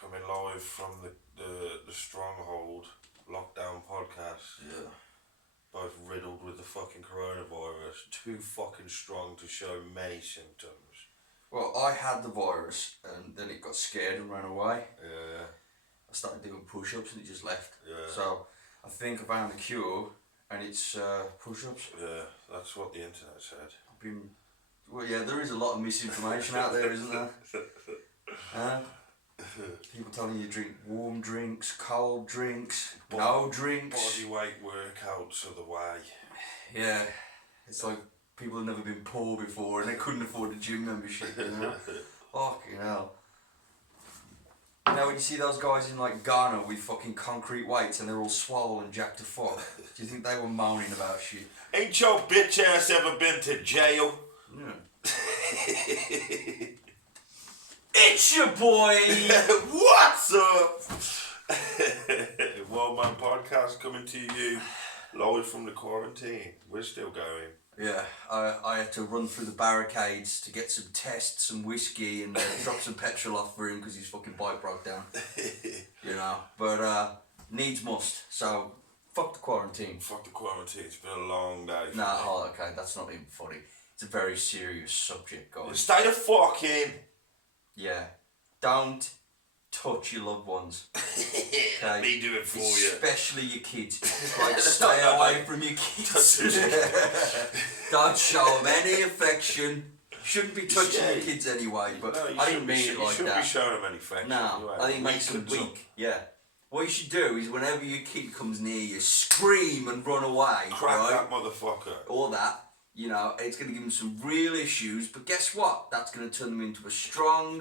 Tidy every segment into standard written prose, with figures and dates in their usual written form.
coming live from the Stronghold lockdown podcast. Yeah. Both riddled with the fucking coronavirus. Too fucking strong to show many symptoms. Well, I had the virus and then it got scared and ran away. Yeah. I started doing push-ups and it just left. Yeah. So I think I found the cure and it's push-ups. Yeah, that's what the internet said. Well, yeah, there is a lot of misinformation out there, isn't there? People telling you to drink warm drinks, cold drinks, no drinks. Body weight workouts are the way. Yeah, it's like people have never been poor before and they couldn't afford a gym membership, you know? Fucking hell. You know, when you see those guys in like Ghana with fucking concrete weights and they're all swollen and jacked to fuck, do you think they were moaning about shit? Ain't your bitch ass ever been to jail? Yeah. It's your boy! What's up? Wild Man Podcast coming to you live from the quarantine. We're still going. Yeah, I had to run through the barricades to get some tests, some whiskey, and drop some petrol off for him because his fucking bike broke down. You know, but needs must. So, fuck the quarantine. Fuck the quarantine. It's been a long day. Nah, oh, okay, that's not even funny. It's a very serious subject, guys. Stay the fuck in. Yeah. Don't touch your loved ones. Okay? Let me do it for you. Especially your kids. Like, stay away from your kids. Don't show them any affection. Shouldn't be touching your kids anyway, but no, I didn't mean it like that. You shouldn't be showing them any affection. No, I think it makes them weak. Yeah. What you should do is whenever your kid comes near you, scream and run away. Crack right? that motherfucker. Or that. You know, it's going to give them some real issues, but guess what? That's going to turn them into a strong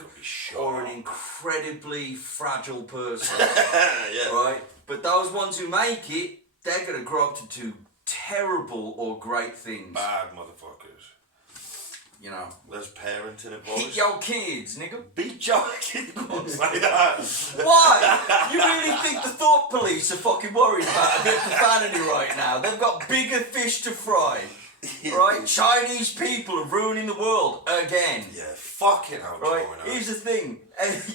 or an incredibly fragile person. Yeah. Right? But those ones who make it, they're going to grow up to do terrible or great things. Bad motherfuckers. You know. There's parenting advice. Hit your kids, nigga. Beat your kids. Don't say that. Why? You really think the thought police are fucking worried about a bit of profanity right now? They've got bigger fish to fry. Right? Chinese people are ruining the world again. Yeah, fucking hell, right? China. Here's the thing.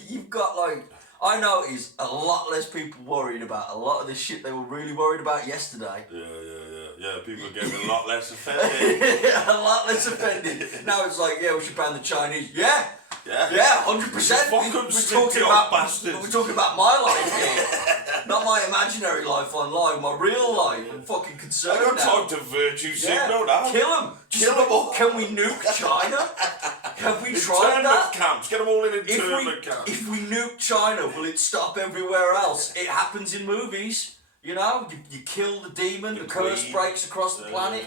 You've got like, I noticed a lot less people worried about a lot of the shit they were really worried about yesterday. Yeah, people are getting a lot less offended. A lot less offended. Now it's like, yeah, we should ban the Chinese. Yeah, 100%. We're talking about my life here. Not my imaginary life online, my real life. I'm fucking concerned I now. got time to virtue signal now. Kill them. Kill them all. Can we nuke China? Have we tried internment that? camps. Get them all in internment camps. If we nuke China, will it stop everywhere else? It happens in movies. You know, you kill the demon, the curse breaks across the planet.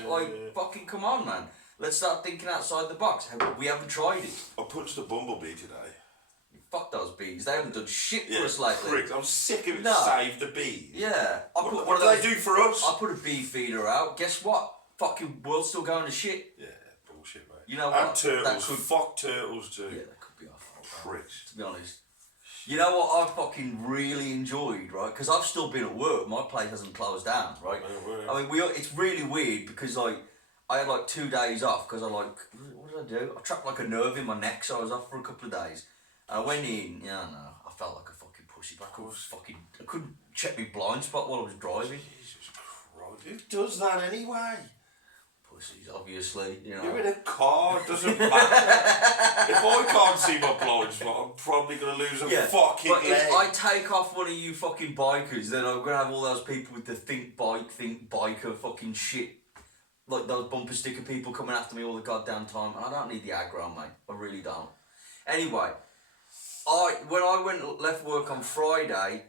Fucking come on, man. Let's start thinking outside the box. We haven't tried it. I punched a bumblebee today. Fuck those bees. They haven't done shit for us lately. Pricks. I'm sick of it. No. Save the bees. Yeah. What do they do for us? I put a bee feeder out. Guess what? Fucking world's still going to shit. Yeah, bullshit, mate. You know what? And turtles. Fuck turtles too. Yeah, that could be our fault. Pricks. To be honest. You know what I fucking really enjoyed, right? Because I've still been at work. My place hasn't closed down, right? I mean, it's really weird because like I had like 2 days off because what did I do? I trapped like a nerve in my neck, so I was off for a couple of days. And I went in, I felt like a fucking pussy. I couldn't check my blind spot while I was driving. Jesus Christ, who does that anyway? Pussies, obviously, you know. You're in a car, it doesn't matter. If I can't see my blind spot, I'm probably going to lose a fucking leg. If I take off one of you fucking bikers, then I'm going to have all those people with the think biker fucking shit. Like those bumper sticker people coming after me all the goddamn time. I don't need the aggro, mate. I really don't. Anyway, when I left work on Friday,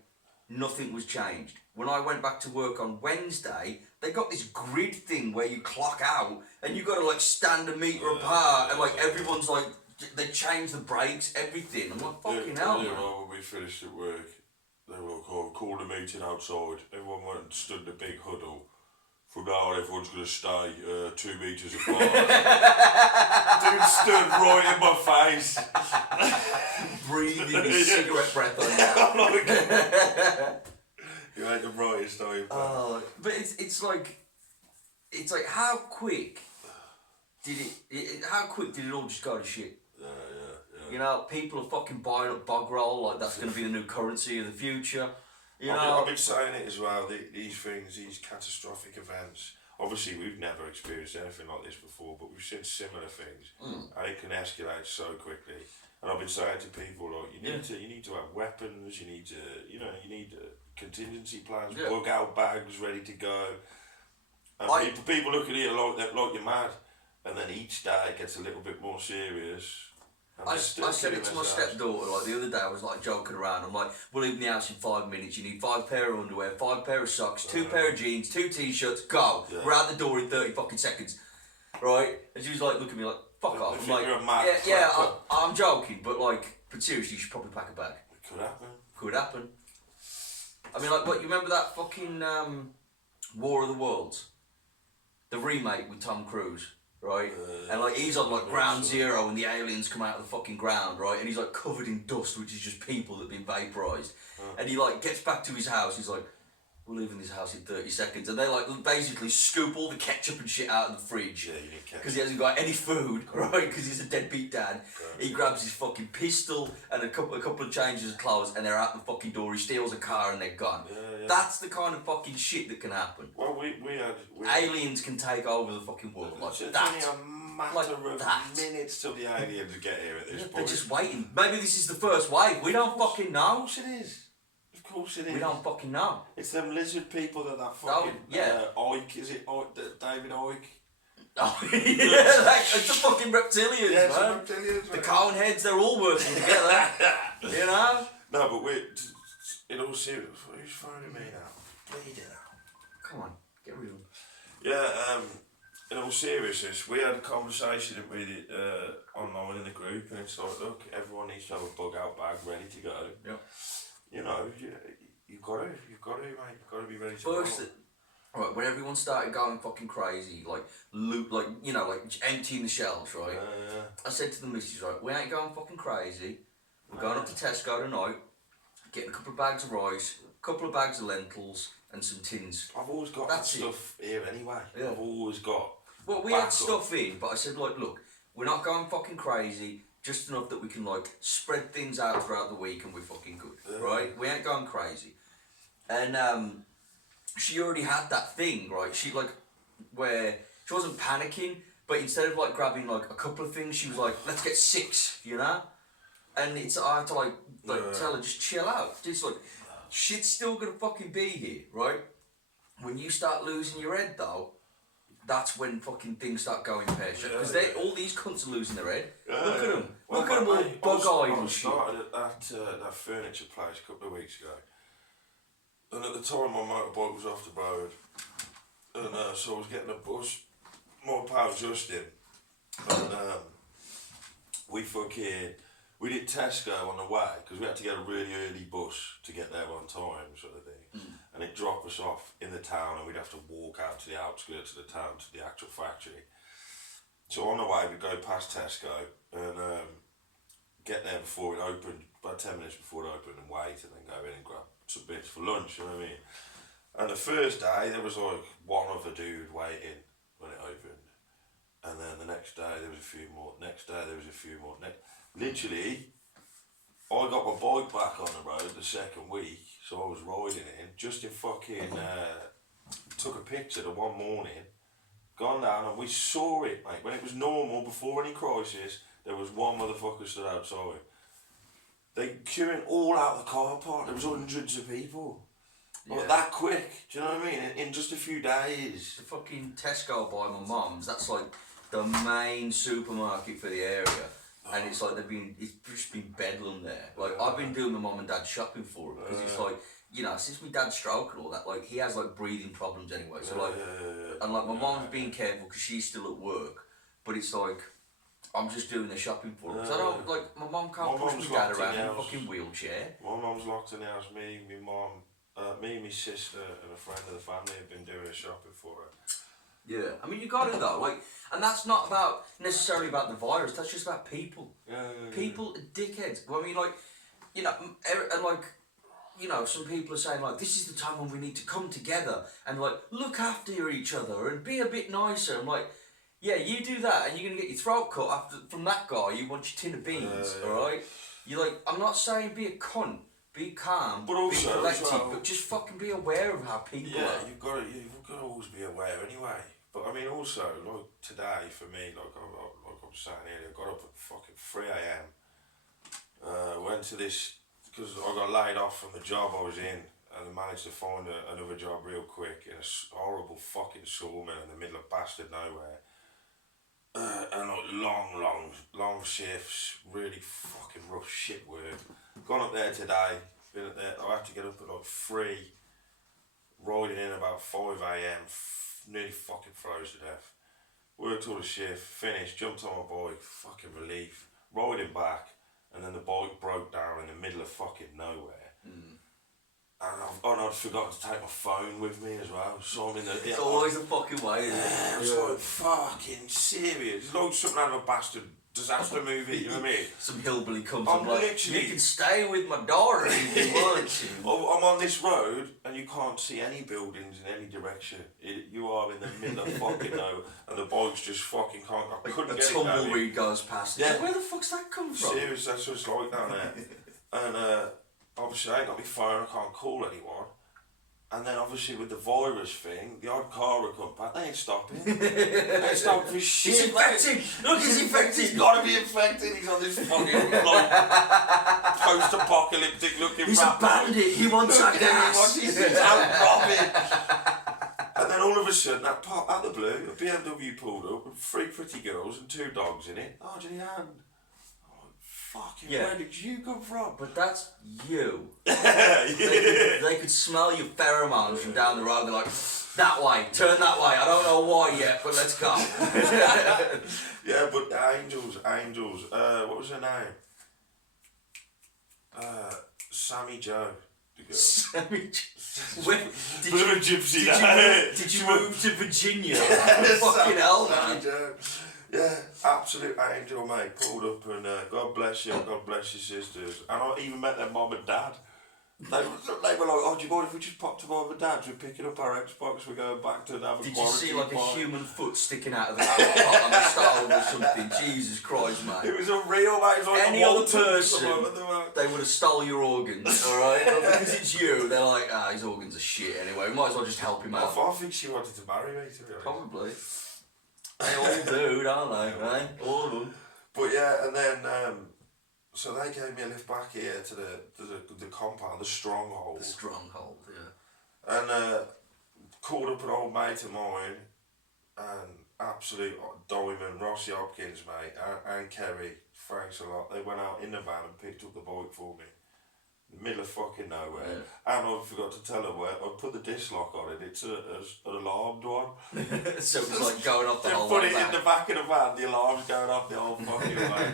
nothing was changed. When I went back to work on Wednesday, they got this grid thing where you clock out and you got to like stand a metre apart and like everyone's like, they change the brakes, everything. I'm like, fucking hell, man. When we finished at work, they were like, call the meeting outside. Everyone went and stood in a big huddle. From now on, everyone's going to stay 2 metres apart. Dude stood right in my face. Breathing his cigarette breath on you. You ain't the brightest, are you? But it's like how quick did it all just go to shit? Yeah. You know, people are fucking buying up bog roll like that's going to be the new currency of the future. I've been saying it as well. These things, these catastrophic events. Obviously, we've never experienced anything like this before, but we've seen similar things, and it can escalate so quickly. And I've been saying to people, like, you need to have weapons. You need to, you need contingency plans, bug out bags ready to go. And people look at it like you're mad, and then each day it gets a little bit more serious. I said it to my stepdaughter like the other day. I was like joking around. I'm like, we'll leave the house in 5 minutes. You need 5 pair of underwear, 5 pair of socks, 2 pair of jeans, 2 t-shirts. Go. Yeah. We're out the door in 30 fucking seconds, right? And she was like looking at me like, fuck off. I'm like, I'm joking, but seriously, you should probably pack a bag. It could happen. Could happen. I mean, like, what you remember that fucking War of the Worlds, the remake with Tom Cruise? Right? And like he's on like ground zero and the aliens come out of the fucking ground, right? And he's like covered in dust, which is just people that have been vaporised. And he like gets back to his house, he's like, we're leaving this house in 30 seconds. And they like basically scoop all the ketchup and shit out of the fridge. Yeah, you need ketchup. Because he hasn't got any food, right? Because he's a deadbeat dad. He grabs his fucking pistol and a couple of changes of clothes and they're out the fucking door. He steals a car and they're gone. Yeah. That's the kind of fucking shit that can happen. Well, we aliens can take over the fucking world like it's that. It's only a matter of minutes till the aliens get here at this point. They're just waiting. Maybe this is the first wave. We don't fucking know. Of course it is. Of course it is. We don't fucking know. It's them lizard people that fucking Ike, is it David Ike? Oh yeah, it's the fucking reptilians, man. The reptilians, the cone heads, they're all working together. You know? No, but in all seriousness, who's phoning me now? Bleeding out. Come on, get real. Yeah, in all seriousness, we had a conversation with it online in the group, and it's like, look, everyone needs to have a bug out bag ready to go. Yep. You know, you've got to, mate. You've got to be ready to go. Right, when everyone started going fucking crazy, like emptying the shelves, right? I said to the missus, right, we ain't going fucking crazy. We're going up to Tesco tonight, getting a couple of bags of rice, a couple of bags of lentils, and some tins. I've always got that stuff here anyway. Yeah. I've always got. Well, we had stuff in, but I said, like, look, we're not going fucking crazy. Just enough that we can like spread things out throughout the week and we're fucking good, right? We ain't going crazy. And she already had that thing, right? She where she wasn't panicking, but instead of like grabbing like a couple of things, she was like, let's get 6, you know? And I had to like tell her, just chill out. Just like, shit's still gonna fucking be here, right? When you start losing your head though, that's when fucking things start going pear-shaped. Because all these cunts are losing their head. Look at them. Look at them all bug-eyed and shit. I started at that furniture place a couple of weeks ago. And at the time my motorbike was off the road. And so I was getting a bus. My pal Justin. And we did Tesco on the way. Because we had to get a really early bus to get there on time, sort of thing. And it'd drop us off in the town and we'd have to walk out to the outskirts of the town to the actual factory. So on the way we'd go past Tesco and get there before it opened, about 10 minutes before it opened, and wait and then go in and grab some bits for lunch, you know what I mean? And the first day there was like one other dude waiting when it opened. And then the next day there was a few more, next day there was a few more. Literally, I got my bike back on the road the second week, so I was riding it. Justin fucking took a picture the one morning, gone down, and we saw it, mate. When it was normal, before any crisis, there was one motherfucker stood outside. They queuing all out the car park. There was hundreds of people. Like that quick, do you know what I mean? In just a few days. The fucking Tesco by my mum's, that's like the main supermarket for the area. And it's like it's just been bedlam there. Like I've been doing my mum and dad's shopping for it because it's like, you know, since my dad's stroke and all that, like he has like breathing problems anyway. So like, and like my mum's being careful because she's still at work, but it's like I'm just doing the shopping for her. Because I don't like my mum can't push my dad around in a fucking wheelchair. My mum's locked in the house. Me, my sister, and a friend of the family have been doing the shopping for her. Yeah, I mean you got it though, like, and that's not about necessarily about the virus. That's just about people. People are dickheads. Well, I mean, like, you know, and like, you know, some people are saying like, this is the time when we need to come together and like look after each other and be a bit nicer. I'm like, Yeah, you do that, and you're gonna get your throat cut after from that guy. You want your tin of beans, all right? You're like, I'm not saying be a cunt, be calm, but also, be collected, well, but just fucking be aware of how people yeah, are. you've got to always be aware anyway. But I mean, also, like today for me, like I was saying earlier, I got up at fucking 3 a.m. Went to this because I got laid off from the job I was in. And I managed to find another job real quick in a horrible fucking sawmill in the middle of bastard nowhere. And like long shifts, really fucking rough shit work. Gone up there today, been up there, I had to get up at like 3, riding in about 5 a.m, nearly fucking froze to death. Worked all the shift, finished, jumped on my bike, fucking relief, riding back, and then the bike broke down in the middle of fucking nowhere. And I'd forgotten to take my phone with me as well, so I'm in the... It's always a fucking way, isn't it? It's like fucking serious. It's like something out of a bastard disaster movie, you know what I mean? Some hillbilly comes I'm and like, literally- you can stay with my daughter if you want to. I'm on this road and you can't see any buildings in any direction. You are in the middle of fucking nowhere and the bikes just fucking can't... I couldn't A get it down here. tumbleweed goes past. Yeah. Where the fuck's that come from? Serious, that's what it's like down there. And obviously I ain't got my phone, I can't call anyone. And then obviously with the virus thing, the odd car will come back, they ain't stopping. They ain't stopping for shit. He's infected! Look, he's infected! He's gotta be infected, he's on this fucking like post-apocalyptic looking He's a bandit, he wants our gas! He's out robbing. And then all of a sudden, that pop out of the blue, a BMW pulled up with 3 pretty girls and 2 dogs in it. Oh, Jenny Ann. Fucking, Yeah. where did you come from? But that's you. They could smell your pheromones from down the road. They're like, that way, turn that way. I don't know why yet, but let's go. Yeah, but the Angels, what was her name? Sammy Joe. The girl. Sammy, Bit of a gypsy, did you move to Virginia? Fucking hell, Sammy man. Joe. Yeah, absolute angel, mate. Pulled up and God bless you, God bless your sisters. And I even met their mum and dad. They were like, oh, do you mind if we just pop to mum and dad's? We're picking up our Xbox, we're going back to have a quarantine. Did you see like a party. human foot sticking out of the pot on the stove or something? Jesus Christ, man. It was a real, mate. It was like Any a other Walton person, or something. they would have stole your organs, alright? But because it's you, they're like, his organs are shit anyway. We might as well just help him out. I think she wanted to marry me, to be honest. Probably. They all do, don't they? Eh? All of them. But yeah, and then so they gave me a lift back here to the compound, the Stronghold. The Stronghold, yeah. And called up an old mate of mine, and absolute diamond, Rossi Hopkins, mate, and Kerry. Thanks a lot. They went out in the van and picked up the bike for me. In the middle of fucking nowhere. Yeah. And I forgot to tell them where I put the disc lock on it. It's an alarmed one. So it was like going off the They whole put way it back. in the back of the van, the alarm's going off the whole fucking way.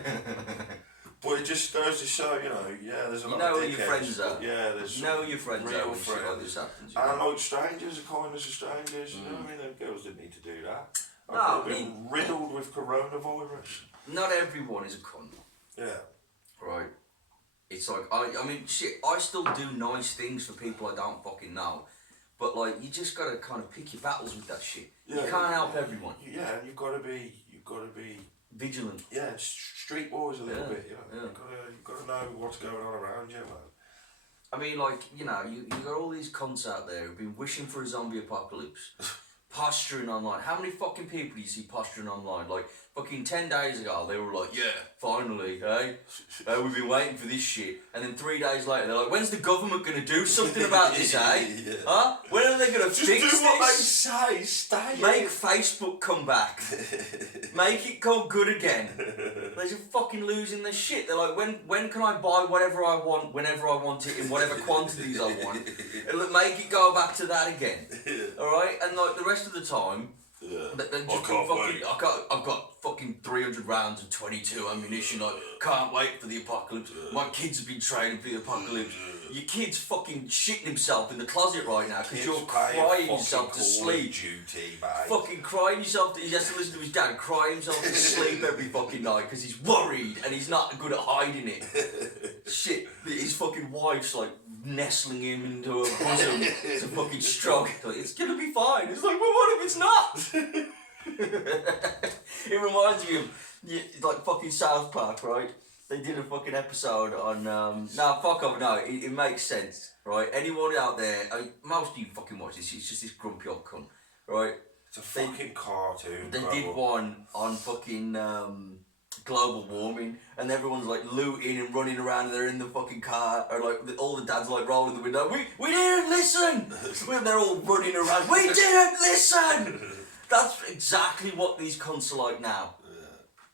But it just goes to show, you know, yeah, there's a lot know of who your dickheads, friends are. but yeah, there's You know who your friends real are when shit like friends. this happens. And like strangers, the kindness of strangers, you know what I mean? Them girls didn't need to do that. No, I've been riddled with coronavirus. Not everyone is a cunt, Yeah. right? It's like, I mean, shit, I still do nice things for people I don't fucking know. But like, you just gotta kind of pick your battles with that shit. Yeah, You can't help everyone. Yeah, and you've got to be, Vigilant. yeah, streetwise a little Yeah, bit, you know. yeah. You've got to know what's going on around you, man. I mean, like, you know, you got all these cunts out there who've been wishing for a zombie apocalypse. Posturing online. How many fucking people do you see posturing online? Like, fucking 10 days ago, they were like, yeah, finally, hey? We've been waiting for this shit. And then 3 days later, they're like, when's the government going to do something about this, eh? Yeah. Huh? When are they going to Just fix do what they this? say, stay Make in. Facebook come back. Make it go good again. They're just fucking losing their shit. They're like, when can I buy whatever I want, whenever I want it, in whatever quantities I want? And make it go back to that again. Alright? And like the rest of the time, Yeah. they just I've got fucking 300 rounds of 22 ammunition. Like, can't wait for the apocalypse. My kids have been training for the apocalypse. Your kid's fucking shitting himself in the closet right now because you're crying yourself to sleep. Duty, mate. Fucking crying yourself. He has to listen to his dad cry himself to sleep every fucking night because he's worried and he's not good at hiding it. Shit, his fucking wife's like nestling him into her bosom to fucking stroke. Like, it's gonna be fine. It's like, well, what if it's not? It reminds me of like fucking South Park, right? They did a fucking episode on fuck off, no, it makes sense, right? Anyone out there, most of you fucking watch this, it's just this grumpy old cunt, right? It's a fucking cartoon. They did one on fucking global warming, and everyone's like looting and running around, and they're in the fucking car, or like all the dads like rolling the window. We didn't listen. They're all running around. We didn't listen. That's exactly what these cunts are like now.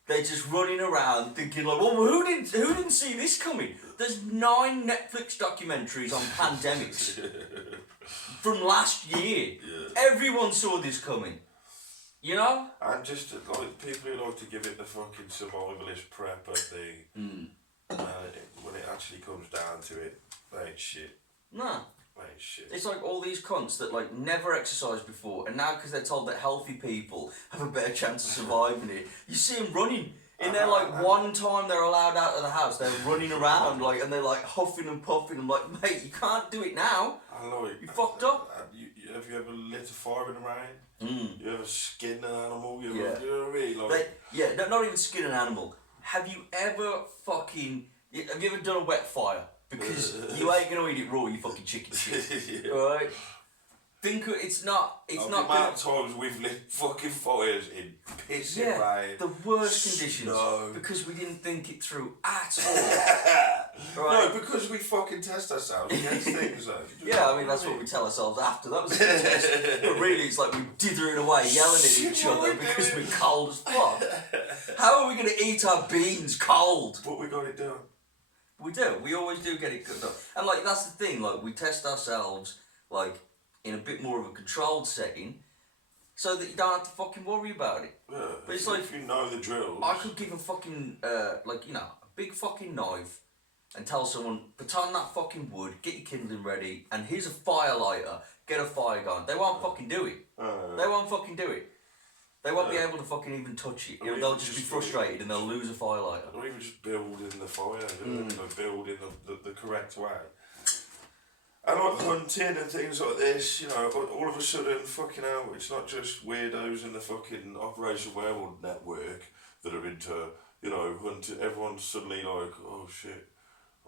They're just running around thinking like, well, who didn't see this coming? There's 9 Netflix documentaries on pandemics from last year. Yeah. Everyone saw this coming. You know? And just like people who like to give it the fucking survivalist prepper thing. When it actually comes down to it, they ain't shit. Nah. They ain't shit. It's like all these cunts that like never exercised before, and now because they're told that healthy people have a better chance of surviving it, you see them running. In their like one time they're allowed out of the house, they're running around like, and they're like huffing and puffing. I'm like, mate, you can't do it now. I like. You fucked up. Have you ever lit a fire in the rain? You ever skinned an animal? You know what I mean? Like, not even skin an animal. Have you ever done a wet fire? Because you ain't gonna eat it raw, you fucking chicken shit. Alright? Think it's not the amount of times we've lit fucking fires in pissing rain. The worst conditions. Because we didn't think it through at all. Right? No, because we fucking test ourselves against things though. Yeah, I mean that's what we tell ourselves after. That was a good test. But really it's like we're dithering away, yelling at each other because we're cold as fuck. How are we gonna eat our beans cold? But we got it done. We do. We always do get it done. And like that's the thing, like we test ourselves like in a bit more of a controlled setting, so that you don't have to fucking worry about it. Yeah, but it's like if you know the drills. I could give a fucking a big fucking knife and tell someone, put on that fucking wood, get your kindling ready, and here's a fire lighter, get a fire going. They won't fucking do it. They won't fucking do it. They won't be able to fucking even touch it. They'll just be frustrated and they'll lose a fire lighter. Or even just build in the fire, build in the correct way. And like hunting and things like this, you know, all of a sudden, fucking hell, it's not just weirdos in the fucking Operation Werewolf network that are into, you know, hunting. Everyone's suddenly like, oh shit,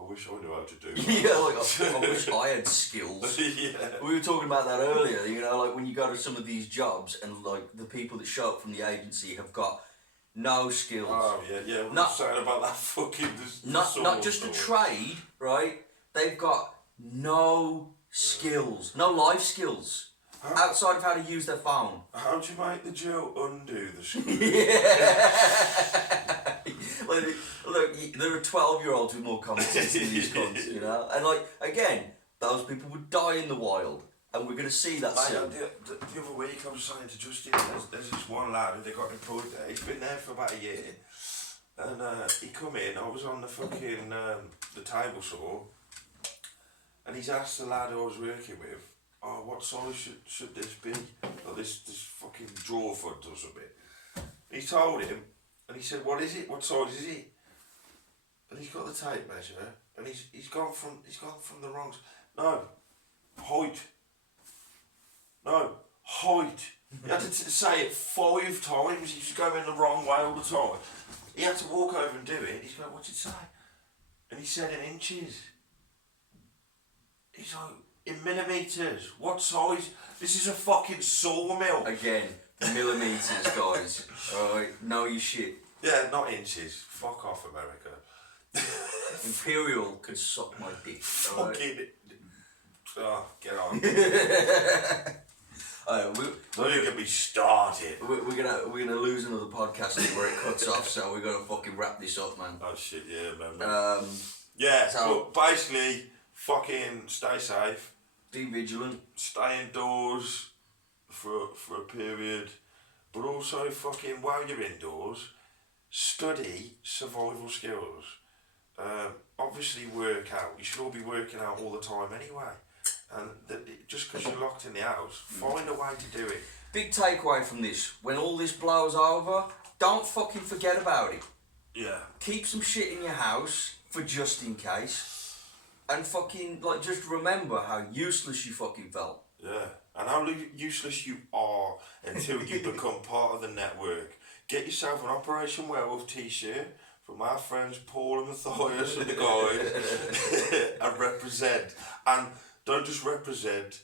I wish I knew how to do that. Yeah, like, I wish I had skills. Yeah. We were talking about that earlier, you know, like when you go to some of these jobs and like the people that show up from the agency have got no skills. Oh, yeah, we're not saying about that fucking... Not just a trade, right? They've got no skills, no life skills, outside of how to use their phone. How do you make the drill undo the screw? Yeah. Look, there are 12-year-olds with more common sense than these cunts, you know? And like, again, those people would die in the wild, and we're going to see that soon. The other week I was saying to Justin, there's this one lad who they got employed there. He's been there for about a year, and he come in, I was on the fucking, the table saw, and he's asked the lad who I was working with, oh, what size should this be? Or this fucking drawer front or something. And he told him, and he said, what is it? What size is it? And he's got the tape measure, and he's gone from the wrong. No, height. No, height. He had to say it 5 times. He was going the wrong way all the time. He had to walk over and do it. He's going, what's it say? And he said in inches. He's like, in millimetres. What size? This is a fucking sawmill. Again, millimetres, guys. Alright, know your shit. Yeah, not inches. Fuck off, America. Imperial could suck my dick. Fucking. Oh, get on. Don't even get me started. We're gonna lose another podcast where it cuts off, so we're gonna fucking wrap this up, man. Oh shit, yeah, man. Yeah, so basically, fucking stay safe. Be vigilant. Stay indoors for a period, but also fucking while you're indoors, study survival skills. Obviously work out. You should all be working out all the time anyway. And just because you're locked in the house, find a way to do it. Big takeaway from this: when all this blows over, don't fucking forget about it. Yeah. Keep some shit in your house for just in case, and fucking like just remember how useless you fucking felt. Yeah, and how useless you are until you become part of the network. Get yourself an Operation Werewolf t-shirt from our friends Paul and Matthias and the guys and represent. And don't just represent,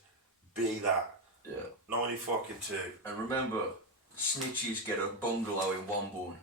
be that. Yeah. 92. And remember, snitches get a bungalow in Wombourne.